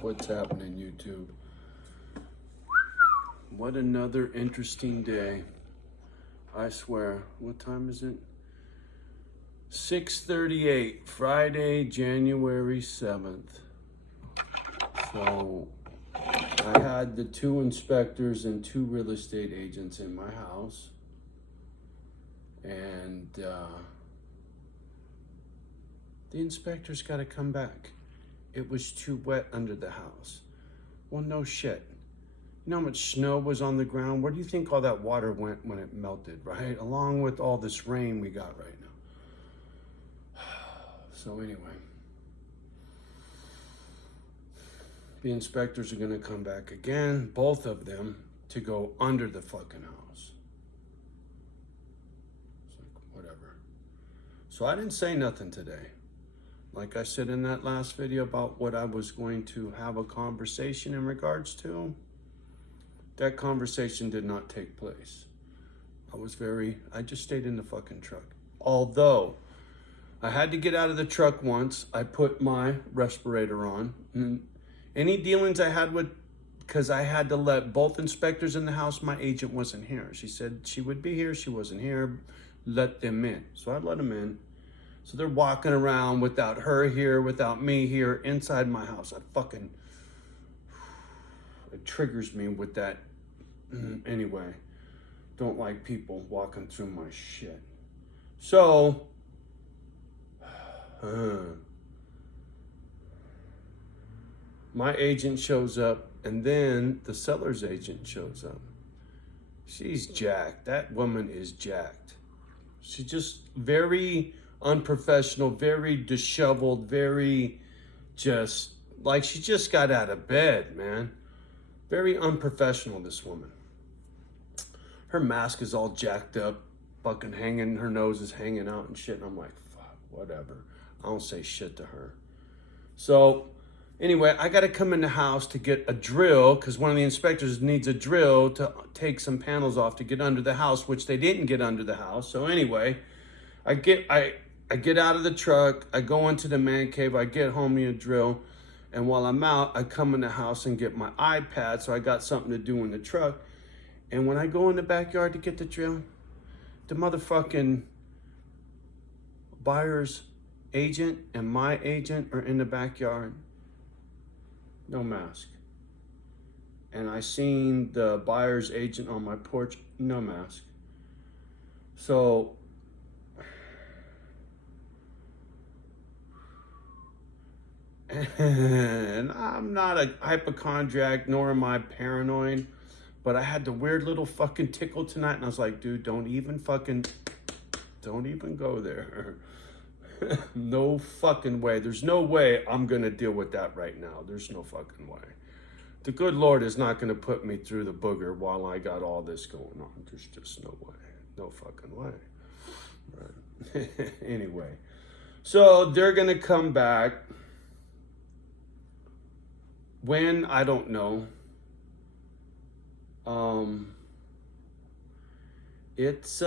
What's happening, YouTube? What another interesting day. I swear. What time is it? 6:38, Friday, January 7th. So I had the 2 inspectors and 2 real estate agents in my house. And the inspectors got to come back. It was too wet under the house. Well, no shit. You know how much snow was on the ground? Where do you think all that water went when it melted, right? Along with all this rain we got right now. So anyway, the inspectors are going to come back again, both of them, to go under the fucking house. It's like, whatever. So I didn't say nothing today. Like I said in that last video about what I was going to have a conversation in regards to, that conversation did not take place. I just stayed in the fucking truck. Although, I had to get out of the truck once. I put my respirator on. And any dealings I had with, because I had to let both inspectors in the house, my agent wasn't here. She said she would be here, she wasn't here, let them in. So I let them in. So they're walking around without her here, without me here, inside my house. It triggers me with that. Anyway, don't like people walking through my shit. So, my agent shows up, and then the seller's agent shows up. She's jacked. That woman is jacked. She's just very unprofessional, very disheveled, very just like she just got out of bed, man. Very unprofessional, this woman. Her mask is all jacked up, fucking hanging, her nose is hanging out and shit. And I'm like, fuck, whatever. I don't say shit to her. So anyway, I got to come in the house to get a drill because one of the inspectors needs a drill to take some panels off to get under the house, which they didn't get under the house. So anyway, I get out of the truck, I go into the man cave, I get home me a drill, and while I'm out, I come in the house and get my iPad, so I got something to do in the truck. And when I go in the backyard to get the drill, the motherfucking buyer's agent and my agent are in the backyard, no mask. And I seen the buyer's agent on my porch, no mask. So, and I'm not a hypochondriac, nor am I paranoid, but I had the weird little fucking tickle tonight, and I was like, dude, don't even go there. No fucking way. There's no way I'm gonna deal with that right now. There's no fucking way. The good Lord is not gonna put me through the booger while I got all this going on. There's just no way. No fucking way. Right. Anyway, so they're gonna come back. When, I don't know. It's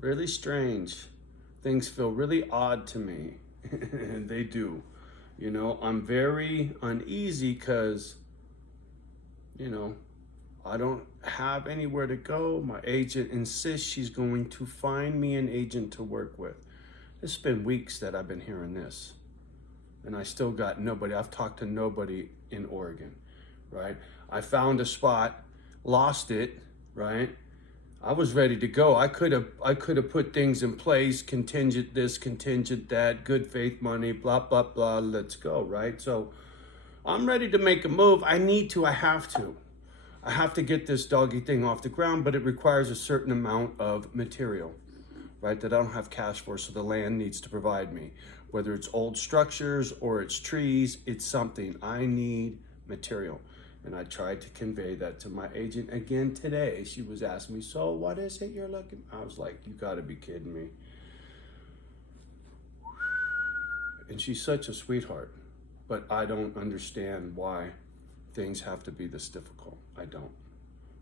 really strange. Things feel really odd to me. They do. You know, I'm very uneasy because, you know, I don't have anywhere to go. My agent insists she's going to find me an agent to work with. It's been weeks that I've been hearing this. And I still got nobody. I've talked to nobody in Oregon, right? I found a spot, lost it, right? I was ready to go. I could have put things in place, contingent this, contingent that, good faith money, blah, blah, blah, let's go, right? So I'm ready to make a move. I have to. I have to get this doggy thing off the ground, but it requires a certain amount of material, right, that I don't have cash for, so the land needs to provide me. Whether it's old structures or it's trees, it's something. I need material. And I tried to convey that to my agent again today. She was asking me, so what is it you're looking? I was like, you gotta be kidding me. And she's such a sweetheart, but I don't understand why things have to be this difficult. I don't.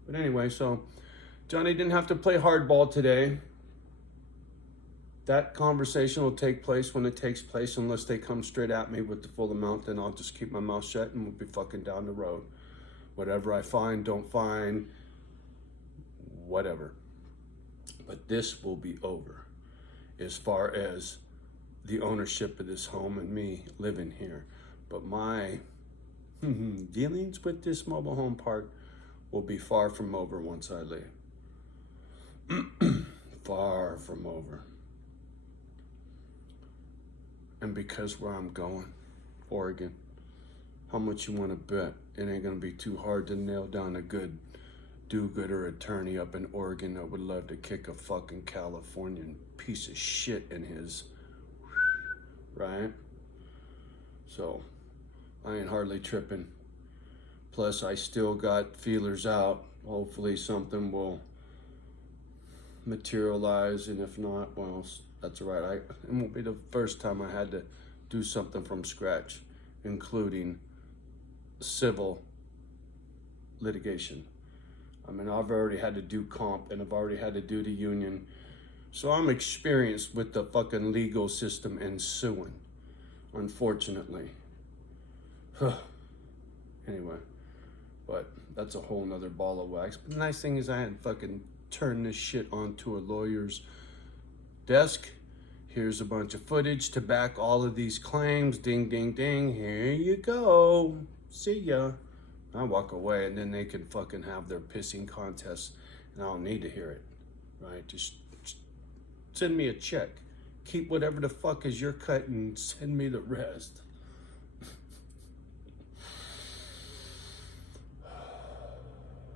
But anyway, so Johnny didn't have to play hardball today. That conversation will take place when it takes place, unless they come straight at me with the full amount. Then I'll just keep my mouth shut and we'll be fucking down the road. Whatever I find, don't find, whatever. But this will be over as far as the ownership of this home and me living here. But my dealings with this mobile home park will be far from over once I leave. Far from over. And because where I'm going, Oregon, how much you want to bet it ain't going to be too hard to nail down a good do-gooder attorney up in Oregon that would love to kick a fucking Californian piece of shit in his, right? So, I ain't hardly tripping. Plus, I still got feelers out. Hopefully something will materialize, and if not, well, that's all right. It won't be the first time I had to do something from scratch, including civil litigation. I mean, I've already had to do comp, and I've already had to do the union. So I'm experienced with the fucking legal system and suing, unfortunately. Anyway, but that's a whole nother ball of wax. But the nice thing is I had fucking turned this shit onto a lawyer's desk. Here's a bunch of footage to back all of these claims. Ding, ding, ding. Here you go. See ya. I walk away, and then they can fucking have their pissing contests, and I don't need to hear it, right? Just send me a check. Keep whatever the fuck is your cut and send me the rest.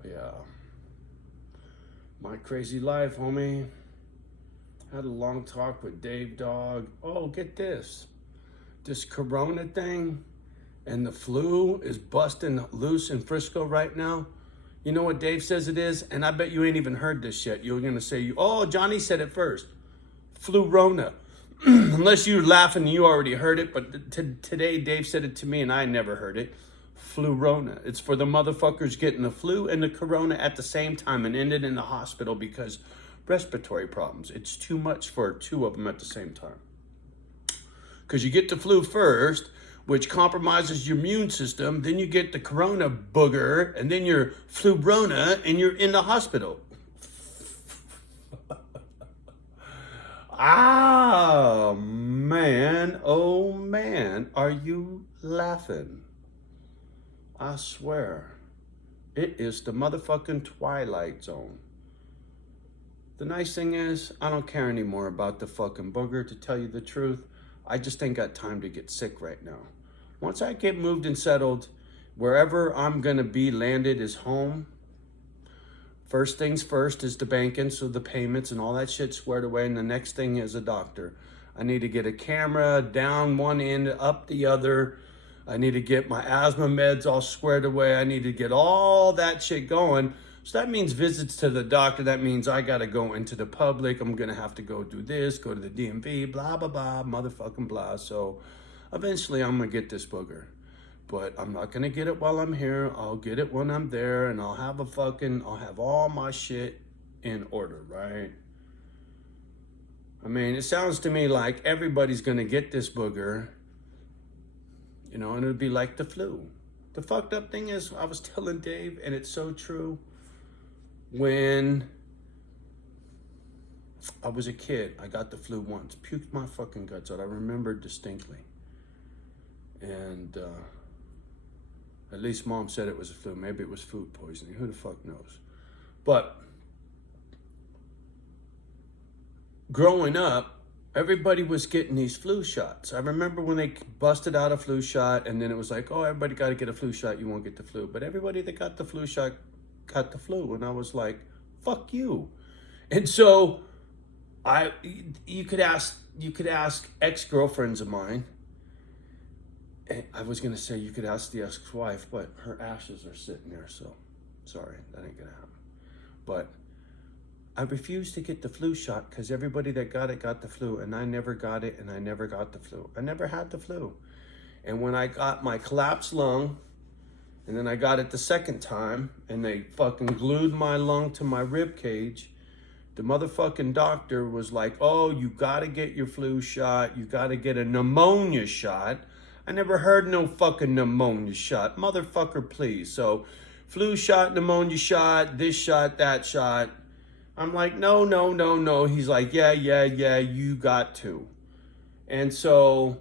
Yeah. My crazy life, homie. Had a long talk with Dave Dog. Oh, get this. This corona thing and the flu is busting loose in Frisco right now. You know what Dave says it is? And I bet you ain't even heard this yet. You're going to say, oh, Johnny said it first. Flurona. Unless you're laughing, you already heard it. But today, Dave said it to me and I never heard it. Flurona. It's for the motherfuckers getting the flu and the corona at the same time and ended in the hospital because respiratory problems. It's too much for two of them at the same time. Because you get the flu first, which compromises your immune system. Then you get the corona booger, and then you're Flurona, and you're in the hospital. Oh man, are you laughing? I swear, it is the motherfucking Twilight Zone. The nice thing is, I don't care anymore about the fucking booger, to tell you the truth. I just ain't got time to get sick right now. Once I get moved and settled, wherever I'm gonna be landed is home. First things first is the banking, so the payments and all that shit squared away, and the next thing is a doctor. I need to get a camera down one end, up the other. I need to get my asthma meds all squared away. I need to get all that shit going. So that means visits to the doctor. That means I got to go into the public. I'm going to have to go do this, go to the DMV, blah, blah, blah, motherfucking blah. So eventually I'm going to get this booger. But I'm not going to get it while I'm here. I'll get it when I'm there, and I'll have all my shit in order, right? I mean, it sounds to me like everybody's going to get this booger, and it'll be like the flu. The fucked up thing is, I was telling Dave, and it's so true, when I was a kid, I got the flu once. Puked my fucking guts out. I remember distinctly. And at least Mom said it was a flu. Maybe it was food poisoning. Who the fuck knows? But growing up, everybody was getting these flu shots. I remember when they busted out a flu shot, and then it was like, oh, everybody got to get a flu shot. You won't get the flu. But everybody that got the flu shot got the flu. And I was like, fuck you. And so you could ask ex-girlfriends of mine. I was going to say you could ask the ex-wife, but her ashes are sitting there. So sorry, that ain't going to happen. But I refused to get the flu shot because everybody that got it got the flu, and I never got it, and I never got the flu. I never had the flu. And when I got my collapsed lung, and then I got it the second time, and they fucking glued my lung to my rib cage, The motherfucking doctor was like, oh, you gotta get your flu shot. You gotta get a pneumonia shot. I never heard no fucking pneumonia shot. Motherfucker, please. So, flu shot, pneumonia shot, this shot, that shot. I'm like, no, no, no, no. He's like, yeah, you got to. And so,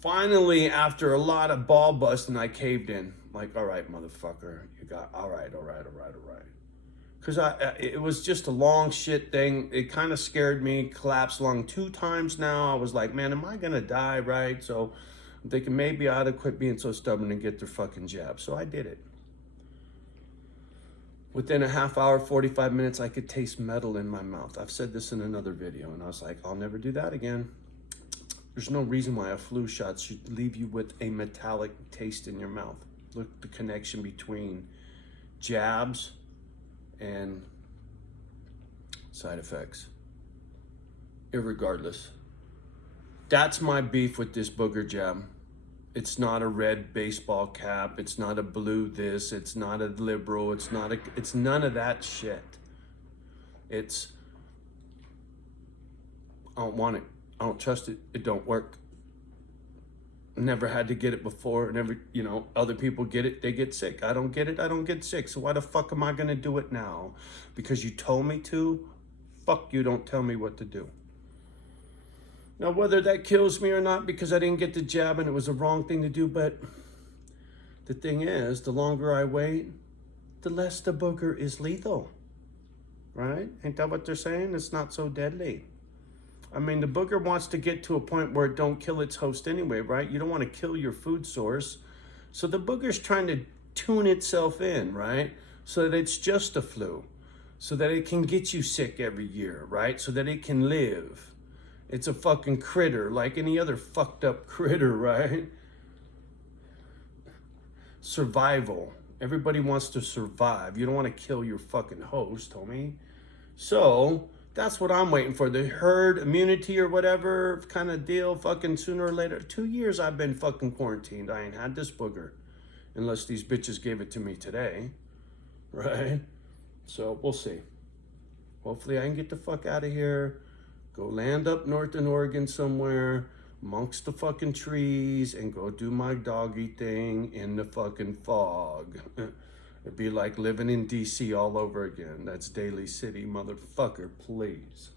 finally, after a lot of ball busting, I caved in. Like, all right, motherfucker, you got, all right. Because it was just a long shit thing. It kind of scared me. Collapsed lung 2 times now. I was like, man, am I going to die, right? So I'm thinking maybe I ought to quit being so stubborn and get their fucking jab. So I did it. Within a half hour, 45 minutes, I could taste metal in my mouth. I've said this in another video, and I was like, I'll never do that again. There's no reason why a flu shot should leave you with a metallic taste in your mouth. Look, the connection between jabs and side effects. Irregardless. That's my beef with this booger jab. It's not a red baseball cap. It's not a blue this. It's not a liberal. It's none of that shit. I don't want it. I don't trust it. It don't work. Never had to get it before. Never, other people get it, they get sick. I don't get it, I don't get sick. So why the fuck am I gonna do it now? Because you told me to? Fuck you, don't tell me what to do. Now, whether that kills me or not because I didn't get the jab and it was the wrong thing to do, but the thing is, the longer I wait, the less the booger is lethal. Right? Ain't that what they're saying? It's not so deadly. I mean, the booger wants to get to a point where it don't kill its host anyway, right? You don't want to kill your food source. So the booger's trying to tune itself in, right? So that it's just a flu. So that it can get you sick every year, right? So that it can live. It's a fucking critter like any other fucked up critter, right? Survival. Everybody wants to survive. You don't want to kill your fucking host, homie. So that's what I'm waiting for. The herd immunity or whatever kind of deal. Fucking sooner or later. 2 years I've been fucking quarantined. I ain't had this booger. Unless these bitches gave it to me today. Right? So we'll see. Hopefully I can get the fuck out of here. Go land up north in Oregon somewhere. Amongst the fucking trees. And go do my doggy thing in the fucking fog. It'd be like living in DC all over again. That's Daly City, motherfucker, please.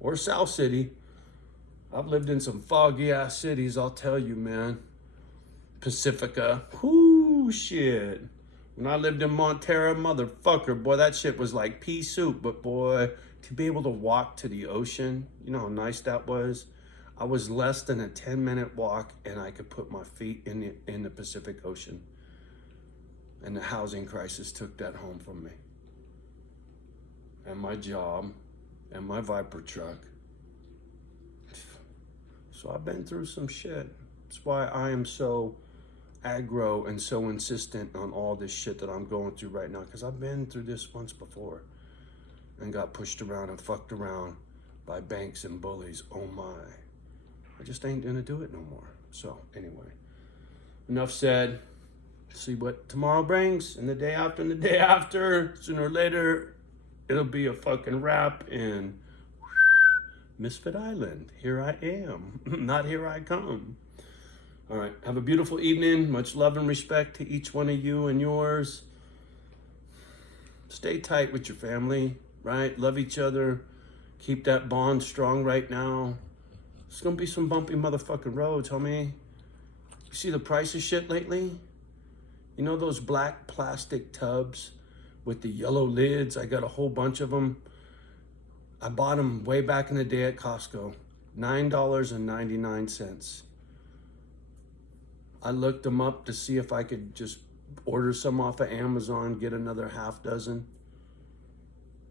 Or South City. I've lived in some foggy ass cities, I'll tell you, man. Pacifica. Whoo, shit. When I lived in Montero, motherfucker, boy, that shit was like pea soup. But boy, to be able to walk to the ocean, you know how nice that was? I was less than a 10-minute walk and I could put my feet in the Pacific Ocean. And the housing crisis took that home from me. And my job, and my Viper truck. So I've been through some shit. That's why I am so aggro and so insistent on all this shit that I'm going through right now. Because I've been through this once before. And got pushed around and fucked around by banks and bullies. Oh my. I just ain't gonna do it no more. So anyway, enough said. See what tomorrow brings, and the day after, and the day after. Sooner or later, it'll be a fucking wrap, and Misfit Island, here I am, not here I come. All right, have a beautiful evening. Much love and respect to each one of you and yours. Stay tight with your family, right? Love each other. Keep that bond strong right now. It's gonna be some bumpy motherfucking roads, homie. You see the price of shit lately? You know those black plastic tubs with the yellow lids? I got a whole bunch of them. I bought them way back in the day at Costco. $9.99. I looked them up to see if I could just order some off of Amazon, get another half dozen.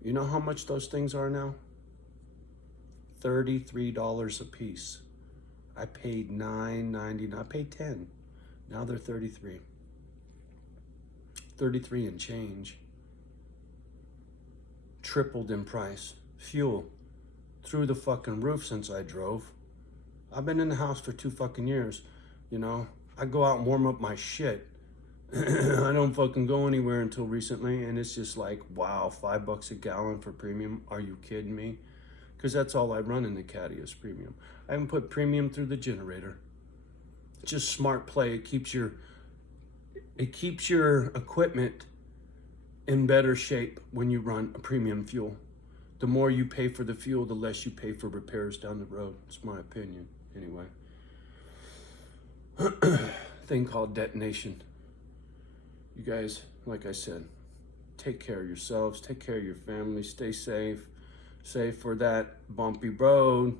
You know how much those things are now? $33 a piece. I paid $9.99. I paid $10. Now they're $33. 33 and change. Tripled in price. Fuel through the fucking roof since I drove. I've been in the house for 2 fucking years. You know, I go out and warm up my shit I don't fucking go anywhere until recently, and it's just like, wow, $5 a gallon for premium. Are you kidding me? Because that's all I run in the caddy is premium. I haven't put premium through the generator. It's just smart play. It keeps your equipment in better shape when you run a premium fuel. The more you pay for the fuel, the less you pay for repairs down the road. It's my opinion, anyway. Thing called detonation. You guys, like I said, take care of yourselves, take care of your family, stay safe. Save for that bumpy road.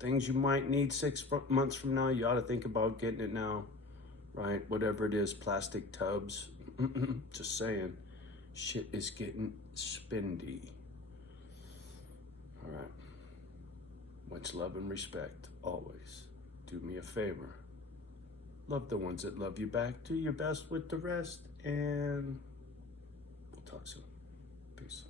Things you might need 6 months from now, you ought to think about getting it now, right? Whatever it is, plastic tubs. Just saying, shit is getting spendy. All right. Much love and respect, always. Do me a favor. Love the ones that love you back. Do your best with the rest, and we'll talk soon. Peace.